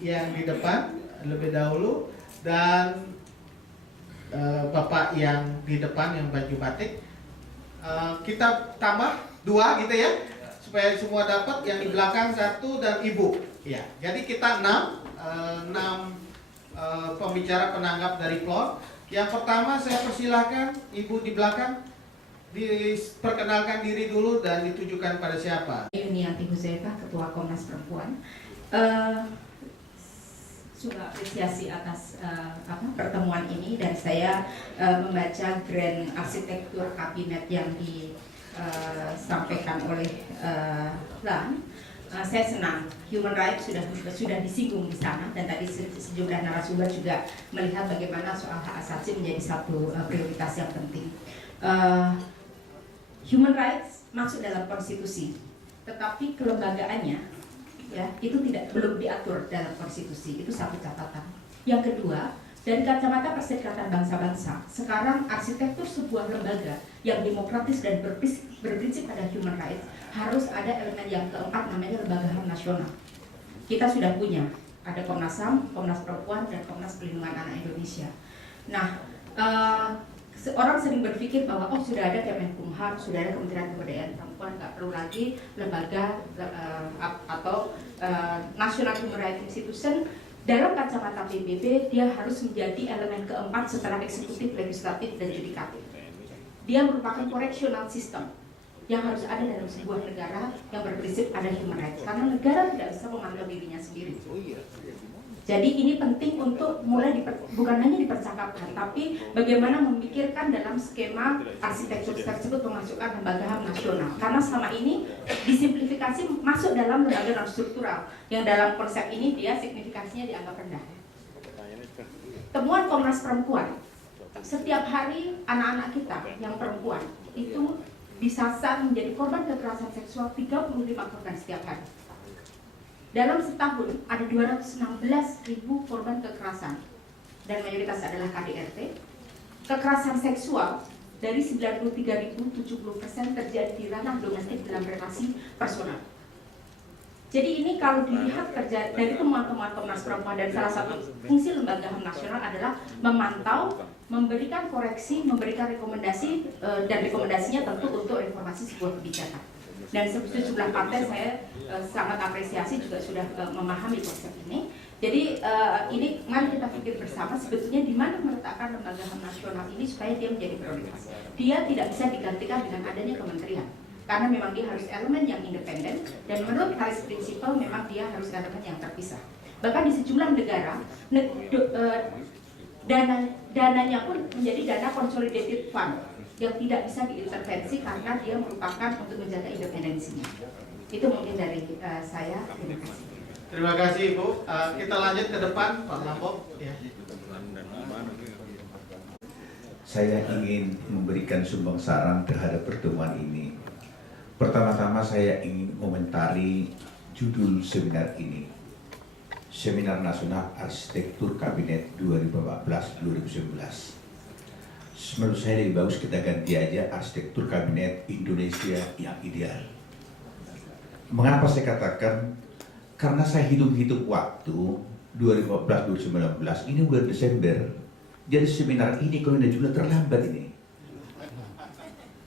yang di depan lebih dahulu, dan Bapak yang di depan yang baju batik. Kita tambah 2 gitu ya, supaya semua dapat. Yang di belakang 1 dan ibu. Ya, jadi kita 6 pembicara penanggap dari PLON. Yang pertama saya persilahkan ibu di belakang diperkenalkan diri dulu dan ditujukan pada siapa. Yunianti Huzaifah, Ketua Komnas Perempuan. Juga apresiasi atas pertemuan ini, dan saya membaca grand arsitektur kabinet yang disampaikan oleh Lan. Saya senang human rights sudah disinggung di sana, dan tadi sejumlah narasumber juga melihat bagaimana soal hak asasi menjadi satu prioritas yang penting. Human rights masuk dalam konstitusi, tetapi kelembagaannya ya itu belum diatur dalam konstitusi. Itu satu catatan. Yang kedua, dari kacamata Perserikatan Bangsa-Bangsa, sekarang arsitektur sebuah lembaga yang demokratis dan berprinsip pada human rights harus ada elemen yang keempat, namanya lembaga HAM nasional. Kita sudah punya, ada Komnas HAM, Komnas Perempuan, dan Komnas Perlindungan Anak Indonesia. Nah, orang sering berpikir bahwa sudah ada Kemenkumham, sudah ada Kementerian Pemberdayaan Perempuan, nggak perlu lagi lembaga atau National Human Rights Institution. Dalam kacamata PBB, dia harus menjadi elemen keempat setelah eksekutif, legislatif, dan yudikatif. Dia merupakan correctional system yang harus ada dalam sebuah negara yang berprinsip pada human rights, karena negara tidak bisa mengambil dirinya sendiri. Jadi ini penting untuk mulai bukan hanya dipercakapkan, tapi bagaimana memikirkan dalam skema arsitektur tersebut memasukkan lembaga HAM nasional. Karena selama ini disimplifikasi masuk dalam lembaga non struktural, yang dalam konsep ini dia signifikasinya dianggap rendah. Temuan Komnas Perempuan, setiap hari anak-anak kita yang perempuan itu disasar menjadi korban kekerasan seksual 35 korban setiap hari. Dalam setahun ada 216.000 korban kekerasan, dan mayoritas adalah KDRT. Kekerasan seksual dari 93.000, 70% terjadi di ranah domestik dalam relasi personal. Jadi ini kalau dilihat kerja dari temuan-temuan Komnas Perempuan, dan salah satu fungsi lembaga HAM nasional adalah memantau, memberikan koreksi, memberikan rekomendasi, dan rekomendasinya tentu untuk informasi sebuah kebijakan. Dan sejumlah partai saya sangat apresiasi juga sudah memahami konsep ini. Jadi ini mari kita pikir bersama sebetulnya di mana meletakkan lembaga HAM nasional ini supaya dia menjadi prioritas. Dia tidak bisa digantikan dengan adanya kementerian, karena memang dia harus elemen yang independen, dan menurut Paris Principle memang dia harus elemen yang terpisah. Bahkan di sejumlah negara dananya pun menjadi dana consolidated fund yang tidak bisa diintervensi karena dia merupakan untuk menjaga independensinya. Itu mungkin dari saya. Terima kasih. Terima kasih Ibu. Kita lanjut ke depan, Pak Lambo. Ya. Saya ingin memberikan sumbang saran terhadap pertemuan ini. Pertama-tama saya ingin komentari judul seminar ini. Seminar Nasional Arsitektur Kabinet 2014-2019. Menurut saya lebih bagus kita ganti aja arsitektur kabinet Indonesia yang ideal. Mengapa saya katakan? Karena saya hitung-hitung waktu 2014-2019 ini bulan Desember. Jadi seminar ini kalau tidak juga terlambat ini.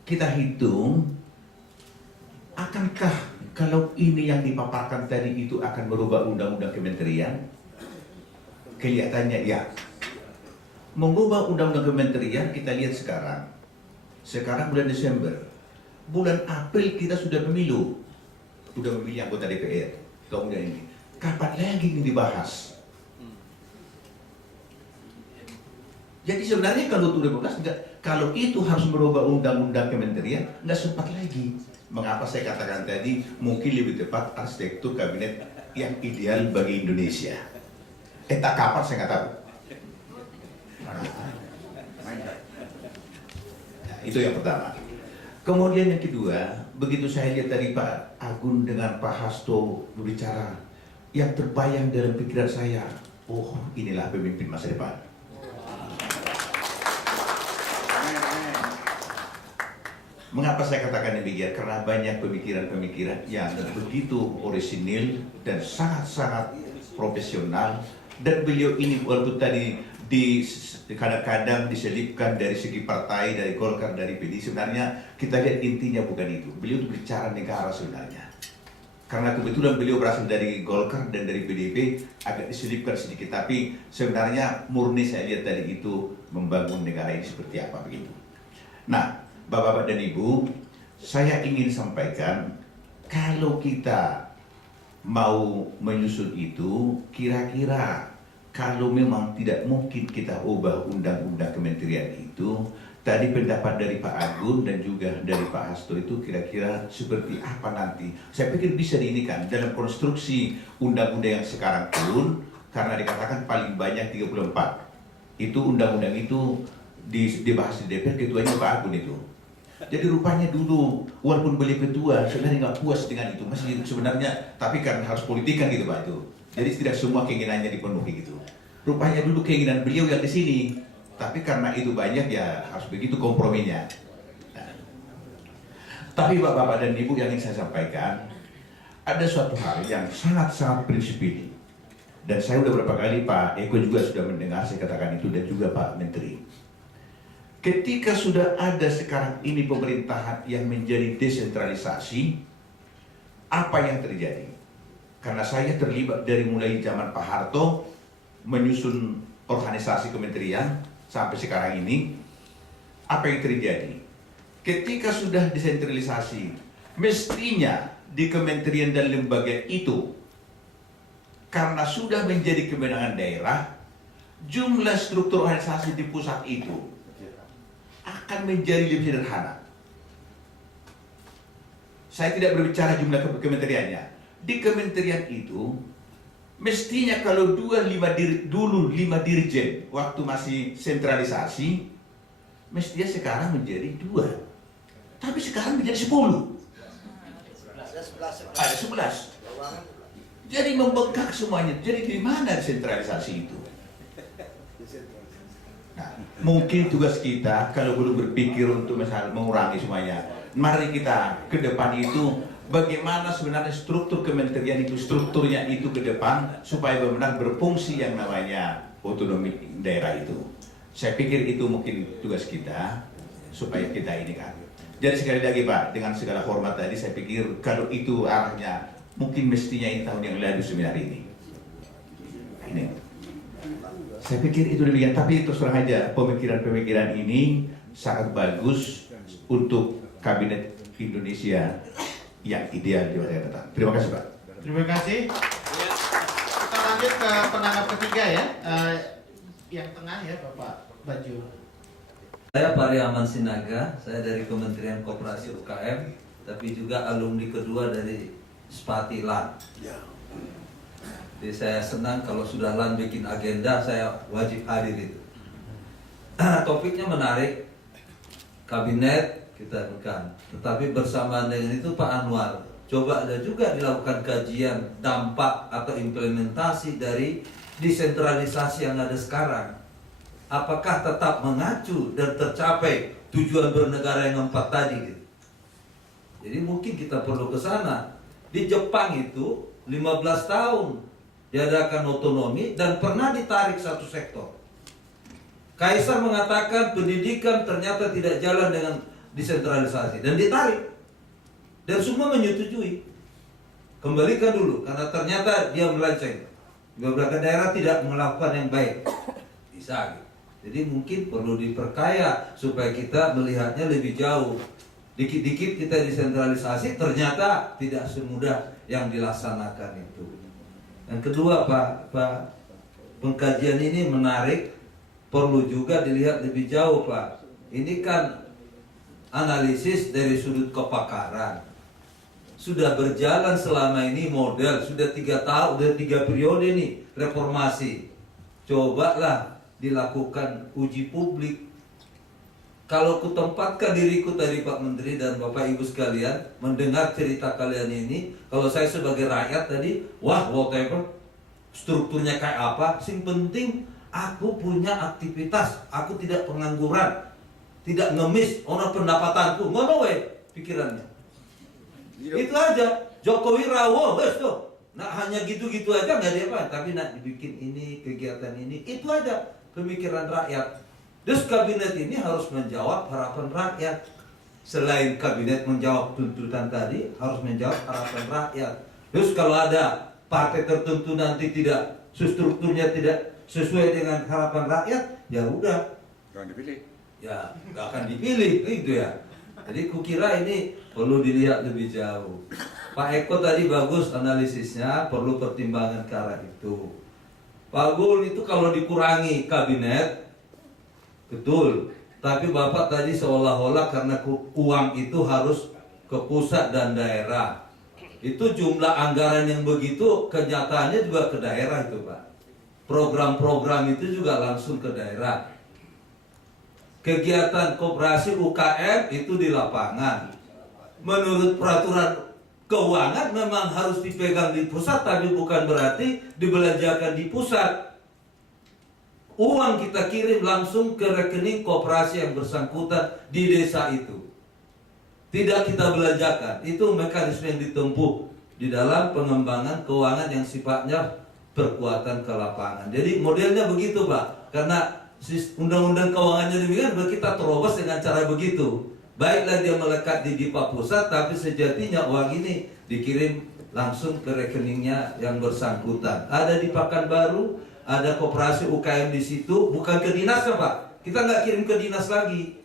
Kita hitung, akankah kalau ini yang dipaparkan tadi itu akan merubah undang-undang kementerian? Kelihatannya ya. Mengubah undang-undang kementerian kita lihat sekarang. Sekarang bulan Desember. Bulan April kita sudah pemilu. Sudah memilih anggota DPR. Kemudian ini. Kapan lagi ini dibahas? Jadi sebenarnya kalau 2012 kalau itu harus merubah undang-undang kementerian, nggak sempat lagi. Mengapa saya katakan tadi mungkin lebih tepat arsitektur kabinet yang ideal bagi Indonesia. Tak kapan saya nggak tahu. Nah, itu yang pertama. Kemudian yang kedua, begitu saya lihat dari Pak Agun dengan Pak Hasto berbicara, yang terbayang dalam pikiran saya, oh inilah pemimpin masa depan. Mengapa saya katakan demikian? Karena banyak pemikiran-pemikiran yang begitu orisinil dan sangat-sangat profesional, dan beliau ini walaupun tadi di kadang-kadang diselipkan dari segi partai, dari Golkar, dari PD, sebenarnya kita lihat intinya bukan itu. Beliau itu bicara negara sebenarnya. Karena kebetulan beliau berasal dari Golkar dan dari PDIP, agak diselipkan sedikit, tapi sebenarnya murni saya lihat tadi itu membangun negara ini seperti apa begitu. Nah, Bapak-bapak dan Ibu, saya ingin sampaikan, kalau kita mau menyusun itu, kira-kira kalau memang tidak mungkin kita ubah undang-undang kementerian itu, tadi pendapat dari Pak Agun dan juga dari Pak Hasto itu kira-kira seperti apa nanti. Saya pikir bisa diinikan dalam konstruksi undang-undang yang sekarang pun, karena dikatakan paling banyak 34. Itu undang-undang itu dibahas di DPR, ketuanya Pak Agun itu. Jadi rupanya dulu, walaupun beliau ketua, sebenarnya nggak puas dengan itu. Masih sebenarnya, tapi karena harus politikan gitu Pak itu. Jadi tidak semua keinginannya dipenuhi gitu. Rupanya dulu keinginan beliau yang di sini, tapi karena itu banyak ya harus begitu komprominya. Nah. Tapi Bapak-bapak dan Ibu yang ingin saya sampaikan, ada suatu hal yang sangat-sangat prinsip ini. Dan saya sudah beberapa kali Pak Eko juga sudah mendengar saya katakan itu, dan juga Pak Menteri. Ketika sudah ada sekarang ini pemerintahan yang menjadi desentralisasi, apa yang terjadi? Karena saya terlibat dari mulai zaman Pak Harto menyusun organisasi kementerian sampai sekarang ini, apa yang terjadi? Ketika sudah desentralisasi, mestinya di kementerian dan lembaga itu, karena sudah menjadi kewenangan daerah, jumlah struktur organisasi di pusat itu akan menjadi lebih sederhana. Saya tidak berbicara jumlah kementeriannya. Di kementerian itu, mestinya kalau dulu 5 dirjen waktu masih sentralisasi, mestinya sekarang menjadi 2. Tapi sekarang menjadi 10. Ada 11. Jadi membengkak semuanya. Jadi di mana sentralisasi itu? Nah, mungkin tugas kita kalau belum berpikir untuk misalnya mengurangi semuanya, mari kita ke depan itu bagaimana sebenarnya struktur kementerian itu, strukturnya itu ke depan supaya benar-benar berfungsi yang namanya otonomi daerah itu. Saya pikir itu mungkin tugas kita supaya kita ini kan. Jadi sekali lagi Pak, dengan segala hormat tadi saya pikir kalau itu arahnya mungkin mestinya ini tahun yang lalu seminar ini. Ini. Saya pikir itu demikian, tapi terus terang aja pemikiran-pemikiran ini sangat bagus untuk kabinet Indonesia yang ideal di masa yang datang. Terima kasih Pak. Terima kasih. Kita lanjut ke penanggap ketiga ya, yang tengah ya Bapak Baju. Saya Pariaman Sinaga, saya dari Kementerian Koperasi UKM, tapi juga alumni kedua dari Spati LAN. Jadi saya senang kalau sudah LAN bikin agenda, saya wajib hadir itu. Topiknya menarik, kabinet kita bukan, tetapi bersamaan dengan itu Pak Anwar, coba ada juga dilakukan kajian dampak atau implementasi dari desentralisasi yang ada sekarang. Apakah tetap mengacu dan tercapai tujuan bernegara yang 4 tadi gitu. Jadi mungkin kita perlu ke sana. Di Jepang itu 15 tahun diadakan otonomi dan pernah ditarik satu sektor. Kaisar mengatakan pendidikan ternyata tidak jalan dengan desentralisasi dan ditarik. Dan semua menyetujui. Kembalikan dulu karena ternyata dia melenceng. Beberapa daerah tidak melakukan yang baik. Bisa gitu. Jadi mungkin perlu diperkaya supaya kita melihatnya lebih jauh. Dikit-dikit kita desentralisasi ternyata tidak semudah yang dilaksanakan itu. Yang kedua Pak, pengkajian ini menarik, perlu juga dilihat lebih jauh Pak. Ini kan analisis dari sudut kepakaran. Sudah berjalan selama ini model, sudah 3 tahun, sudah 3 periode nih reformasi. Cobalah dilakukan uji publik. Kalau kutempatkan diriku tadi Pak Menteri dan Bapak Ibu sekalian mendengar cerita kalian ini, kalau saya sebagai rakyat tadi, wah whatever, strukturnya kayak apa, sing penting aku punya aktivitas, aku tidak pengangguran, tidak ngemis, ono pendapatanku, ngono we pikirannya. Itu aja, Jokowi rawo, wes tuh, Nah hanya gitu-gitu aja nggak diapa, tapi nak dibikin ini, kegiatan ini, itu aja pemikiran rakyat. Terus kabinet ini harus menjawab harapan rakyat. Selain kabinet menjawab tuntutan tadi, harus menjawab harapan rakyat. Terus kalau ada partai tertentu nanti tidak, strukturnya tidak sesuai dengan harapan rakyat, ya udah, Jangan dipilih. ya nggak akan dipilih, gitu ya. Jadi kukira ini perlu dilihat lebih jauh. Pak Eko tadi bagus analisisnya, perlu pertimbangan ke arah itu. Pak Gul itu kalau dikurangi kabinet, betul. Tapi Bapak tadi seolah-olah karena uang itu harus ke pusat dan daerah. Itu jumlah anggaran yang begitu, kenyataannya juga ke daerah itu Pak. Program-program itu juga langsung ke daerah. Kegiatan koperasi UKM itu di lapangan. Menurut peraturan keuangan memang harus dipegang di pusat, tapi bukan berarti dibelanjakan di pusat. Uang kita kirim langsung ke rekening koperasi yang bersangkutan di desa itu. Tidak kita belanjakan. Itu mekanisme yang ditempuh di dalam pengembangan keuangan yang sifatnya perkuatan ke lapangan. Jadi modelnya begitu Pak. Karena undang-undang keuangannya demikian, kita terobos dengan cara begitu. Baiklah dia melekat di DIPA pusat, tapi sejatinya uang ini dikirim langsung ke rekeningnya yang bersangkutan. Ada di Pekanbaru, ada koperasi UKM di situ, bukan ke dinas ya Pak. Kita nggak kirim ke dinas lagi.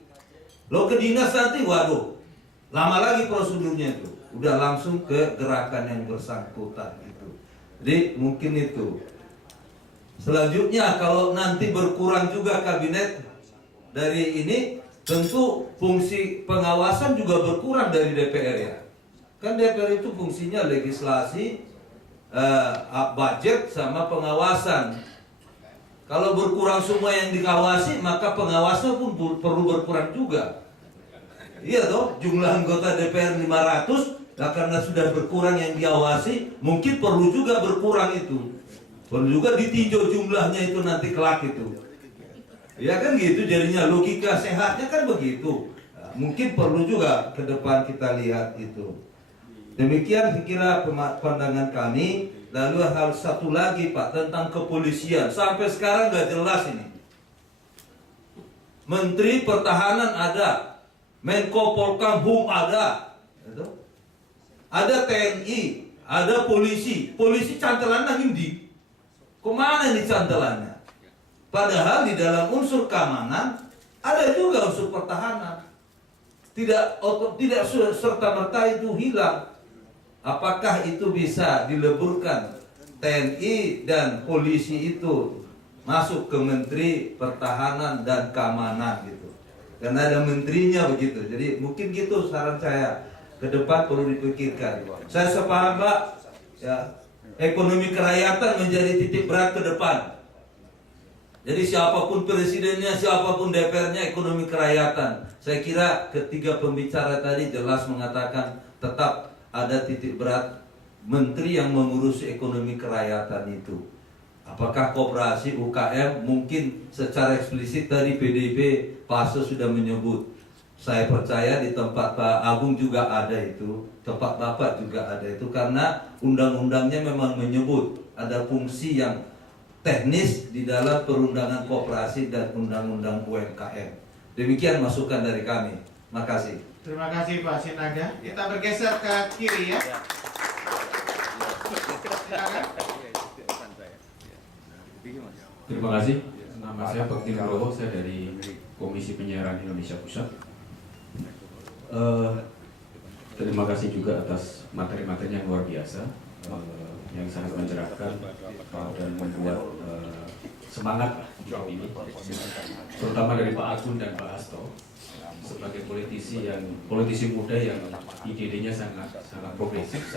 Lo ke dinas nanti, waduh, lama lagi prosedurnya itu. Udah langsung ke gerakan yang bersangkutan itu. Jadi mungkin itu. Selanjutnya kalau nanti berkurang juga kabinet dari ini, tentu fungsi pengawasan juga berkurang dari DPR ya. Kan DPR itu fungsinya legislasi, budget sama pengawasan. Kalau berkurang semua yang dikawasi, maka pengawasan pun perlu berkurang juga. Iya toh, jumlah anggota DPR 500, nah karena sudah berkurang yang diawasi, mungkin perlu juga berkurang itu. Perlu juga ditinjau jumlahnya itu nanti kelak itu. Ya kan gitu, jadinya logika sehatnya kan begitu. Nah, mungkin perlu juga ke depan kita lihat itu. Demikian kira pandangan kami. Lalu hal satu lagi Pak tentang kepolisian, sampai sekarang nggak jelas ini. Menteri Pertahanan ada, Menko Polkam ada, ada TNI, ada polisi. Polisi cantelan lagi di, kemana ini cantelannya? Padahal di dalam unsur keamanan ada juga unsur pertahanan. Tidak serta-merta itu hilang. Apakah itu bisa dileburkan TNI dan polisi itu masuk ke Menteri Pertahanan dan Keamanan gitu? Karena ada menterinya begitu. Jadi mungkin gitu saran saya, ke depan perlu dipikirkan. Saya sepaham Pak, ya, ekonomi kerakyatan menjadi titik berat ke depan. Jadi siapapun presidennya, siapapun DPR-nya, ekonomi kerakyatan. Saya kira ketiga pembicara tadi jelas mengatakan tetap ada titik berat menteri yang mengurusi ekonomi kerakyatan itu. Apakah koperasi UKM? Mungkin secara eksplisit tadi PDIP Pak Hasto sudah menyebut. Saya percaya di tempat Pak Agung juga ada itu, tempat Bapak juga ada itu, karena undang-undangnya memang menyebut ada fungsi yang teknis di dalam perundangan koperasi dan undang-undang UMKM. Demikian masukan dari kami. Makasih. Terima kasih Pak Sinaga. Kita bergeser ke kiri ya. Terima kasih. Nama saya Bakti Nugroho, saya dari Komisi Penyiaran Indonesia Pusat. Terima kasih juga atas materi-materinya yang luar biasa, yang sangat mencerahkan dan membuat semangat job ini, terutama dari Pak Agun dan Pak Hasto sebagai politisi muda yang ide-idenya sangat progresif,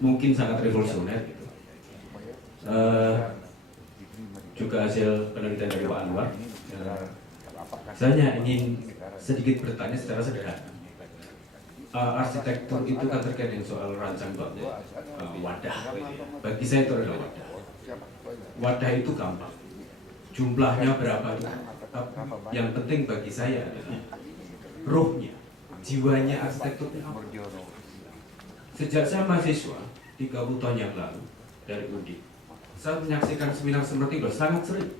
mungkin sangat revolusioner gitu. Juga hasil penelitian dari Pak Anwar. Saya hanya ingin sedikit bertanya secara sederhana. Arsitektur itu kan terkait dengan soal rancang bangun wadah. Bagi saya itu adalah wadah. Wadah itu gampang. Jumlahnya berapa itu? Yang penting bagi saya adalah rohnya, jiwanya arsitekturnya apa. Sejak saya mahasiswa, 30 tahun yang lalu dari UNDI. Saya menyaksikan seminar seperti itu sangat sering.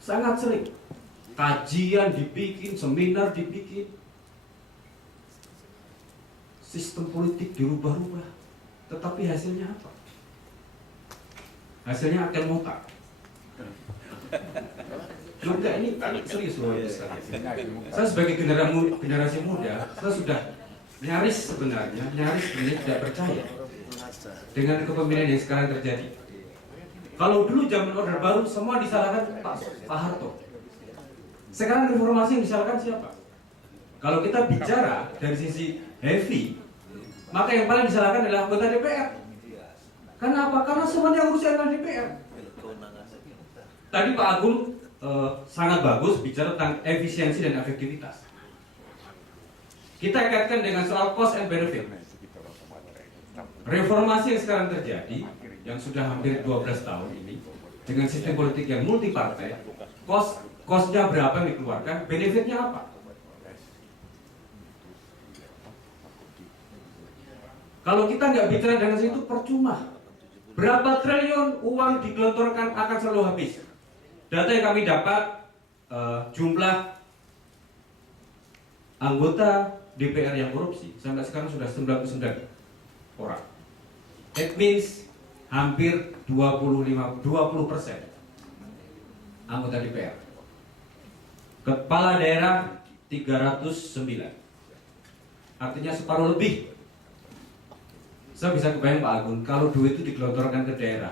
Sangat sering. Kajian dibikin, seminar dibikin. Sistem politik dirubah-rubah. Tetapi hasilnya apa? Hasilnya akan mutak. Juga ini serius luar biasa. Saya sebagai generasi muda, saya sudah nyaris tidak percaya dengan kepemimpinan yang sekarang terjadi. Kalau dulu zaman Orde Baru semua disalahkan Pak Harto. Sekarang reformasi yang disalahkan siapa? Kalau kita bicara dari sisi heavy, maka yang paling disalahkan adalah anggota DPR. Karena apa? Karena semuanya urusan DPR. Tadi Pak Agung sangat bagus bicara tentang efisiensi dan efektivitas. Kita kaitkan dengan soal cost and benefit. Reformasi yang sekarang terjadi, yang sudah hampir 12 tahun ini, dengan sistem politik yang multi partai, cost-nya berapa yang dikeluarkan, benefitnya apa? Kalau kita nggak bicara dengan situ percuma. Berapa triliun uang digelontorkan akan selalu habis. Data yang kami dapat, jumlah anggota DPR yang korupsi sampai sekarang sudah 99 orang. That means hampir 20% anggota DPR. Kepala daerah 309. Artinya separuh lebih. Saya bisa kebayang Pak Agung, kalau duit itu digelontorkan ke daerah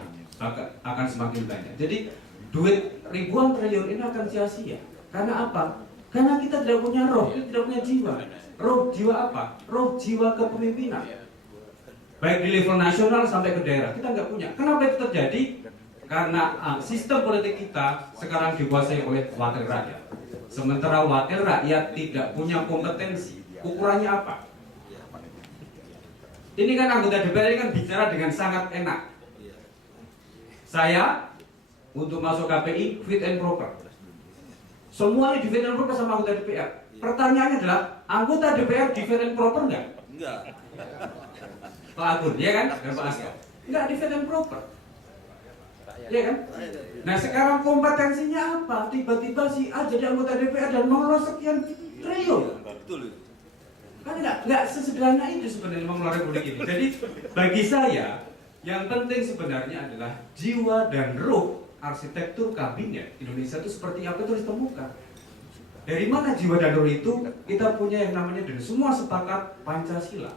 akan semakin banyak. Jadi duit ribuan triliun ini akan sia-sia. Karena apa? Karena kita tidak punya roh, kita tidak punya jiwa. Roh jiwa apa? Roh jiwa kepemimpinan. Baik di level nasional sampai ke daerah, kita nggak punya. Kenapa itu terjadi? Karena sistem politik kita sekarang dikuasai oleh wakil rakyat. Sementara wakil rakyat tidak punya kompetensi. Ukurannya apa? Ini kan anggota DPR ini kan bicara dengan sangat enak. Saya untuk masuk KPI fit and proper. Semuanya di fit and proper sama anggota DPR. Pertanyaannya adalah anggota DPR di fit and proper nggak? Enggak. Pak Agun, ya kan? Dan Pak Asko. Nggak di fit and proper. Ya kan? Nah sekarang kompetensinya apa? Tiba-tiba si A jadi anggota DPR dan mengelola sekian triliun. Betul. Kan nggak sesederhana itu sebenarnya mengelola republik ini. Jadi bagi saya yang penting sebenarnya adalah jiwa dan ruh arsitektur kabinet Indonesia itu seperti apa itu harus ditemukan. Dari mana jiwa dan ruh itu? Kita punya yang namanya dan semua sepakat Pancasila.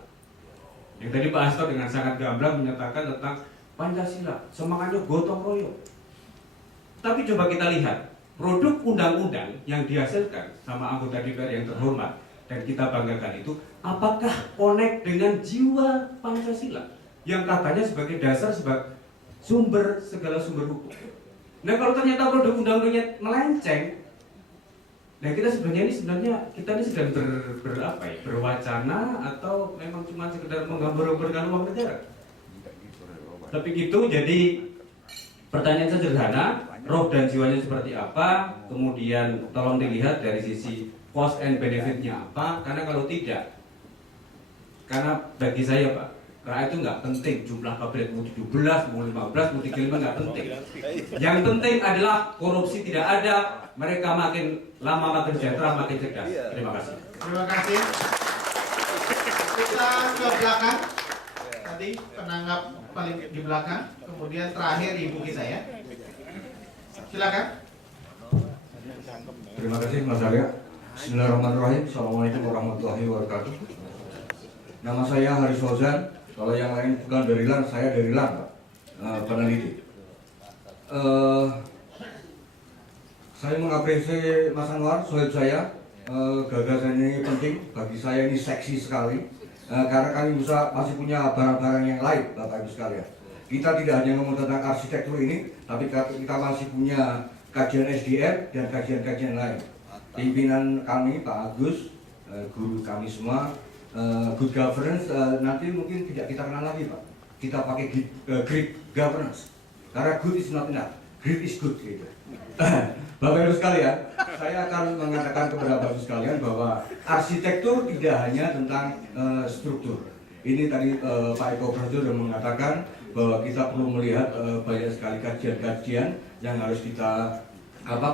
Yang tadi Pak Hasto dengan sangat gamblang menyatakan tentang Pancasila, semangatnya gotong royong. Tapi coba kita lihat produk undang-undang yang dihasilkan sama anggota DPR yang terhormat dan kita banggakan itu, apakah connect dengan jiwa Pancasila yang katanya sebagai dasar, sebagai sumber segala sumber hukum. Nah kalau ternyata produk undang-undangnya melenceng, nah kita ini sedang berwacana atau memang cuma sekedar menggambar-gambarkan uang negara. Tapi gitu, jadi pertanyaan sederhana, roh dan jiwanya seperti apa, kemudian tolong dilihat dari sisi cost and benefitnya apa, karena kalau tidak, karena bagi saya Pak, rakyat itu nggak penting jumlah kabinet mau 17, mau 15, mau 35 nggak penting. Yang penting adalah korupsi tidak ada, mereka makin lama makin sejahtera, makin cerdas. Terima kasih. Terima kasih. Kita ke belakang. Tadi penanggap paling di belakang, kemudian terakhir ibu kita ya. Silakan. Terima kasih Mas Arya. Bismillahirrahmanirrahim. Assalamualaikum warahmatullahi wabarakatuh. Nama saya Haris Fauzan. Kalau yang lain bukan dari LAN, saya dari LAN, Pak. Peneliti. Saya mengapresiasi Mas Anwar, sohib saya. Gagasan ini penting, bagi saya ini seksi sekali. Karena kami masih punya barang-barang yang lain, Bapak Ibu sekalian. Kita tidak hanya ngomong tentang arsitektur ini, tapi kita masih punya kajian SDM dan kajian-kajian lain. Pimpinan kami, Pak Agus, guru kami semua, good governance, nanti mungkin tidak kita kenal lagi, Pak. Kita pakai great governance. Karena good is not enough, great is good, gitu. Bapak Ibu sekalian, saya akan mengatakan kepada Bapak Ibu sekalian bahwa arsitektur tidak hanya tentang struktur. Ini tadi Pak Eko Prasetyo sudah mengatakan bahwa kita perlu melihat banyak sekali kajian-kajian yang harus kita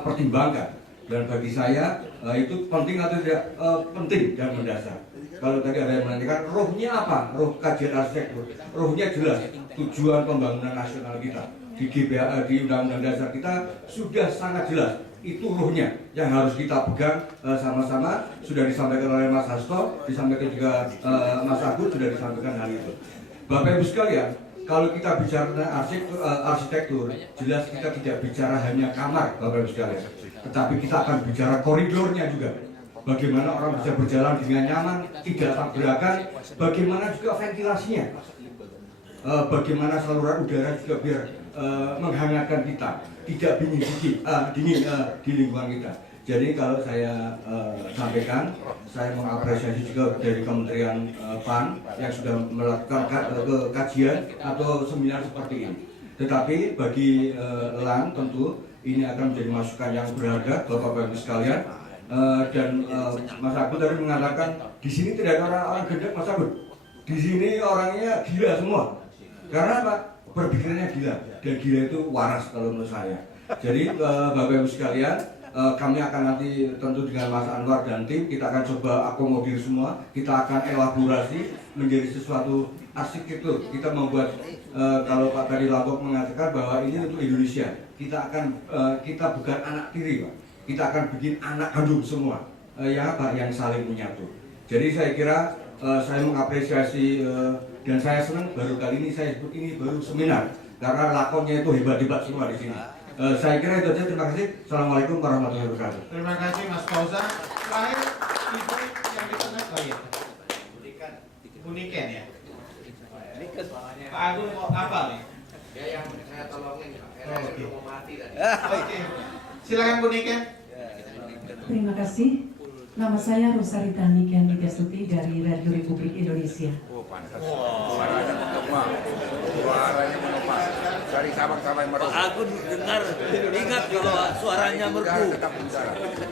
pertimbangkan. Dan bagi saya itu penting atau tidak penting dan mendasar. Kalau tadi ada yang menanyakan rohnya apa? Roh kajian arsitektur. Rohnya jelas, tujuan pembangunan nasional kita di GBA, di Undang-Undang Dasar kita sudah sangat jelas. Itu rohnya yang harus kita pegang sama-sama. Sudah disampaikan oleh Mas Hasto, disampaikan juga Mas Agus, sudah disampaikan hal itu. Bapak Ibu sekalian, kalau kita bicara arsitektur, jelas kita tidak bicara hanya kamar, Bapak Ibu sekalian, tetapi kita akan bicara koridornya juga. Bagaimana orang bisa berjalan dengan nyaman, tidak tabrakan, bagaimana juga ventilasinya, bagaimana saluran udara juga biar menghangatkan kita, tidak dingin di lingkungan kita. Jadi kalau saya sampaikan, saya mengapresiasi juga dari Kementerian PAN yang sudah melakukan kajian atau seminar seperti ini. Tetapi bagi LAN tentu ini akan menjadi masukan yang berharga Bapak-Bapak Ibu sekalian. Dan Mas Agus tadi mengatakan di sini tidak ada orang-orang gendek, Mas Agus. Di sini orangnya gila semua. Karena apa? Berpikirnya gila, dan gila itu waras kalau menurut saya. Jadi Bapak Ibu sekalian, kami akan nanti tentu dengan Mas Anwar dan tim kita akan coba akomodir semua, kita akan elaborasi menjadi sesuatu arsitektur. Kita membuat kalau Pak tadi Lampok mengatakan bahwa ini untuk Indonesia, kita bukan anak tiri, Pak. Kita akan bikin anak kandung semua, yang saling menyatu. Jadi saya kira saya mengapresiasi dan saya senang baru kali ini saya sebut ini baru seminar karena lakonnya itu hebat-hebat semua di sini. Saya kira itu saja. Terima kasih. Assalamualaikum warahmatullahi wabarakatuh. Terima kasih Mas Fauzan. Terakhir ibu yang di tengah. Oh iya. Buniken ya. Pak Agung mau apa nih? Ya yang saya tolongin, Oke. mau mati tadi. Oke. Silakan Buniken. Terima kasih. Nama saya Rosarita Niken Nigestuti dari Radio Republik Indonesia. Suaranya mengepas. Suaranya mengepas. Dari Sabang sampai Merauke. Pak Agun dengar, ingat kalau suaranya merdu.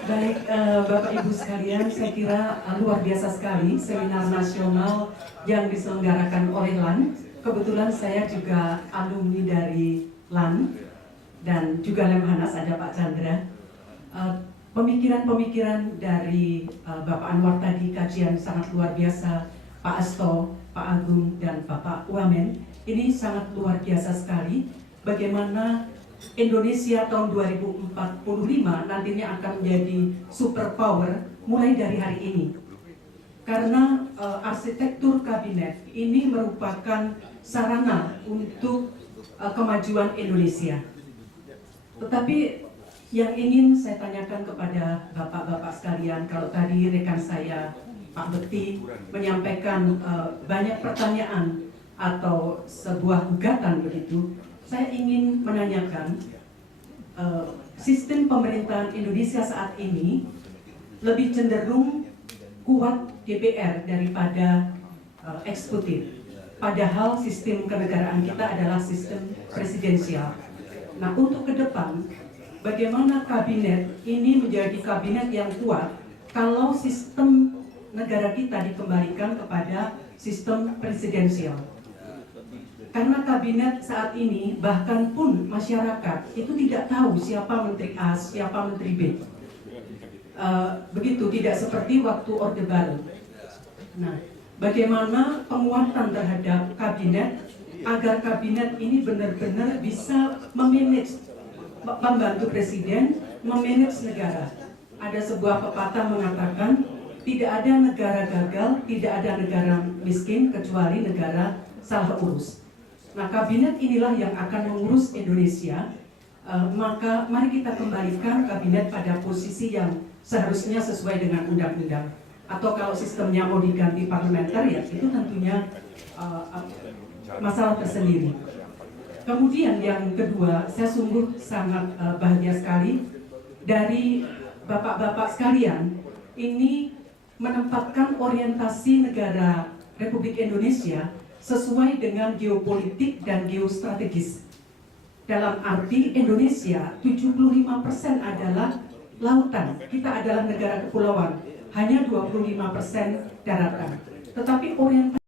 Baik, Bapak Ibu sekalian, saya kira luar biasa sekali seminar nasional yang diselenggarakan oleh LAN. Kebetulan saya juga alumni dari LAN dan juga Lemhanas, ada Pak Chandra. Pemikiran-pemikiran dari Bapak Anwar tadi, kajian sangat luar biasa, Pak Asto, Pak Agung, dan Bapak Wamen, ini sangat luar biasa sekali. Bagaimana Indonesia tahun 2045 nantinya akan menjadi superpower mulai dari hari ini. Karena arsitektur kabinet ini merupakan sarana untuk kemajuan Indonesia. Tetapi yang ingin saya tanyakan kepada bapak-bapak sekalian, kalau tadi rekan saya Pak Bekti menyampaikan banyak pertanyaan atau sebuah gugatan begitu, saya ingin menanyakan sistem pemerintahan Indonesia saat ini lebih cenderung kuat DPR daripada eksekutif. Padahal sistem kenegaraan kita adalah sistem presidensial. Nah, untuk ke depan, bagaimana kabinet ini menjadi kabinet yang kuat kalau sistem negara kita dikembalikan kepada sistem presidensial. Karena kabinet saat ini, bahkan pun masyarakat itu tidak tahu siapa Menteri A, siapa Menteri B. Begitu, tidak seperti waktu Orde Baru. Nah, bagaimana penguatan terhadap kabinet agar kabinet ini benar-benar bisa memanage, membantu presiden memanage negara. Ada sebuah pepatah mengatakan tidak ada negara gagal, tidak ada negara miskin kecuali negara salah urus. Nah, kabinet inilah yang akan mengurus Indonesia. Maka mari kita kembalikan kabinet pada posisi yang seharusnya sesuai dengan undang-undang. Atau kalau sistemnya mau diganti parlementer, ya itu tentunya masalah tersendiri. Kemudian yang kedua, saya sungguh sangat bahagia sekali dari bapak-bapak sekalian ini menempatkan orientasi negara Republik Indonesia sesuai dengan geopolitik dan geostrategis. Dalam arti Indonesia 75% adalah lautan, kita adalah negara kepulauan, hanya 25% daratan. Tetapi orientasi